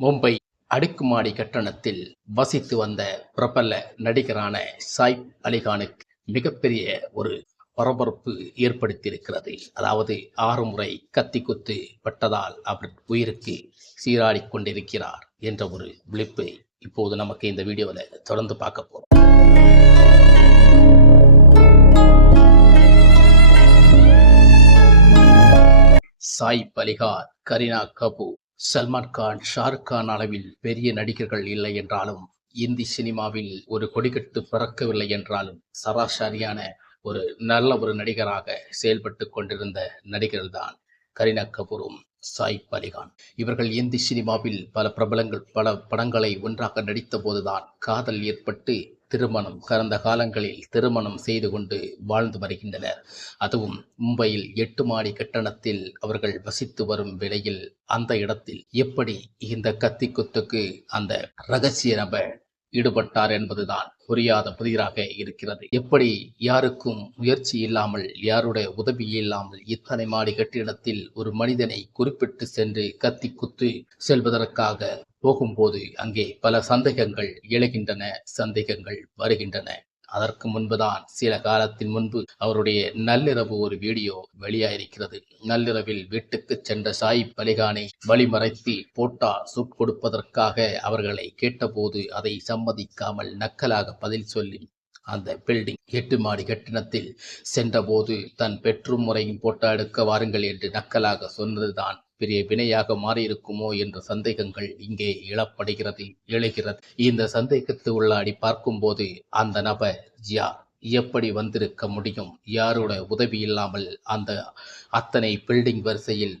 மும்பை அடுக்குமாடி கட்டணத்தில் வசித்து வந்த பிரபல நடிகரான சாய்ப் அலிகானுக்கு மிகப்பெரிய ஒரு பரபரப்பு ஏற்படுத்தியிருக்கிறது. அதாவது 6 முறை கத்தி குத்து பட்டதால் அவர் உயிருக்கு சீராடி கொண்டிருக்கிறார் என்ற ஒரு விழிப்பை இப்போது நமக்கு இந்த வீடியோவில் தொடர்ந்து பார்க்க போறோம். சாய்ப் அலிகான், கரீனா கபூர், சல்மான் கான், ஷாருக் கான் அளவில் பெரிய நடிகர்கள் இல்லை என்றாலும், இந்தி சினிமாவில் ஒரு கொடிகட்டு பிறக்கவில்லை என்றாலும், சராசரியான ஒரு நல்ல ஒரு நடிகராக செயல்பட்டு கொண்டிருந்த நடிகர்கள்தான் கரீனா கபூரும் சாய்ப் அலிகான். இவர்கள் இந்தி சினிமாவில் பல படங்களை ஒன்றாக நடித்த போதுதான் காதல் ஏற்பட்டு கடந்த காலங்களில் திருமணம் செய்து கொண்டு வாழ்ந்து வருகின்றனர். அதுவும் மும்பையில் 8 மாடி கட்டணத்தில் அவர்கள் வசித்து வரும் வேளையில் அந்த இடத்தில் எப்படி இந்த கத்தி குத்துக்கு அந்த ரகசிய நபர் ஈடுபட்டார் என்பதுதான் புரியாத புதிராக இருக்கிறது. எப்படி யாருக்கும் முயற்சி இல்லாமல், யாருடைய உதவி இல்லாமல் இத்தனை மாடி கட்டிடத்தில் ஒரு மனிதனை குறிப்பிட்டு சென்று கத்தி குத்து செல்வதற்காக போகும்போது அங்கே பல சந்தேகங்கள் எழுகின்றன, சந்தேகங்கள் வருகின்றன. அதற்கு முன்புதான் சில காலத்தின் முன்பு அவருடைய நள்ளிரவு ஒரு வீடியோ வெளியாயிருக்கிறது. நள்ளிரவில் வீட்டுக்கு சென்ற சாய்ப் அலிகானை வழிமறைத்து போட்டா சூட் கொடுப்பதற்காக அவர்களை கேட்டபோது அதை சம்மதிக்காமல் நக்கலாக பதில் சொல்லி அந்த பில்டிங் 8 மாடி கட்டிடத்தில் சென்றபோது தன் பெட்ரூம் முறையும் போட்டோ எடுக்க வாருங்கள் என்று நக்கலாக சொன்னதுதான் பெரிய வினையாக மாறியிருக்குமோ என்ற சந்தேகங்கள் இங்கே எழுகிறது. இந்த சந்தேகத்தை உள்ளாடி பார்க்கும்போது அந்த நபர் யார், எப்படி வந்திருக்க முடியும், யாரோட உதவி இல்லாமல் அந்த அத்தனை பில்டிங் வரிசையில்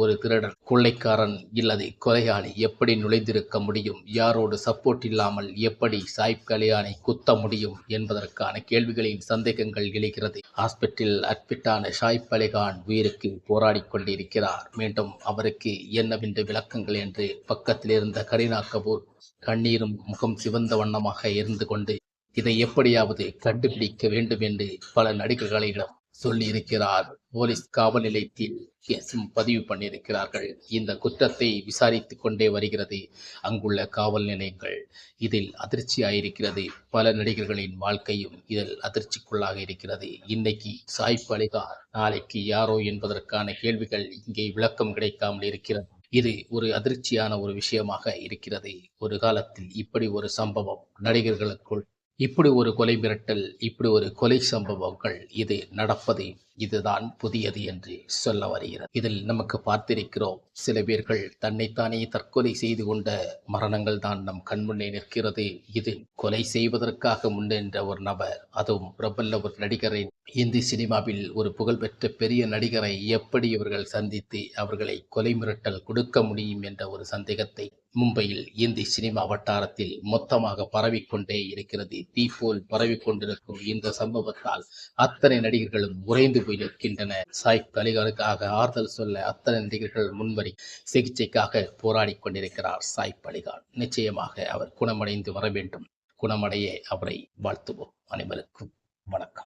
ஒரு திருடன், கொள்ளைக்காரன் இல்லது கொலையாளி எப்படி நுழைந்திருக்க முடியும், யாரோடு சப்போர்ட் இல்லாமல் எப்படி சாய்ப் அலிகானை குத்த முடியும் என்பதற்கான கேள்விகளின் சந்தேகங்கள் எழுகிறது. ஹாஸ்பிட்டலில் அட்மிட்டான சாய்ப் அலிகான் உயிருக்கு போராடி கொண்டிருக்கிறார். மீண்டும் அவருக்கு என்னவென்று விளக்கங்கள் என்று பக்கத்தில் இருந்த கரீனா கபூர் கண்ணீரும் முகம் சிவந்த வண்ணமாக இருந்து கொண்டு இதை எப்படியாவது கண்டுபிடிக்க வேண்டும் என்று பல நடிகர்களிடம் சொல்லி இருக்கிறார். போலீஸ் காவல் நிலையத்தில் கேசும் பதிவு பண்ணியிருக்கிறார்கள். இந்த குற்றத்தை விசாரித்துக் கொண்டே வருகிறது அங்குள்ள காவல் நிலையங்கள். இதில் அதிர்ச்சியாயிருக்கிறது. பல நடிகர்களின் வாழ்க்கையும் இதில் அதிர்ச்சிக்குள்ளாக இருக்கிறது. இன்னைக்கு சாய்ப் அலிகான், நாளைக்கு யாரோ என்பதற்கான கேள்விகள் இங்கே விளக்கம் கிடைக்காமல் இருக்கிறது. இது ஒரு அதிர்ச்சியான ஒரு விஷயமாக இருக்கிறது. ஒரு காலத்தில் இப்படி ஒரு சம்பவம் நடிகர்களுக்குள், இப்படி ஒரு கொலை மிரட்டல், இப்படி ஒரு கொலை சம்பவங்கள் இது நடப்பது இதுதான் புதியது என்று சொல்ல வருகிறது. இதில் நமக்கு பார்த்திருக்கிறோம், சில பேர்கள் தன்னைத்தானே தற்கொலை செய்து கொண்ட மரணங்கள் தான் நம் கண்முன்னே நிற்கிறது. இது கொலை செய்வதற்காக முன்னின்ற ஒரு நபர், அதுவும் பிரபல ஒரு நடிகரை, இந்தி சினிமாவில் ஒரு புகழ்பெற்ற பெரிய நடிகரை எப்படி இவர்கள் சந்தித்து அவர்களை கொலை மிரட்டல் கொடுக்க முடியும் என்ற ஒரு சந்தேகத்தை மும்பையில் இந்தி சினிமா வட்டாரத்தில் மொத்தமாக பரவிக்கொண்டே இருக்கிறது. தீ போல் பரவிக்கொண்டிருக்கும் இந்த சம்பவத்தால் அத்தனை நடிகர்களும் உறைந்து போய் நிற்கின்றனர். சாய்ப் அலிகானுக்காக ஆறுதல் சொல்ல அத்தனை நடிகர்கள் முன்வரி சிகிச்சைக்காக போராடி கொண்டிருக்கிறார் சாய்ப் அலிகான். நிச்சயமாக அவர் குணமடைந்து வர வேண்டும். குணமடைய அவரை வாழ்த்துவோம். அனைவருக்கும் வணக்கம்.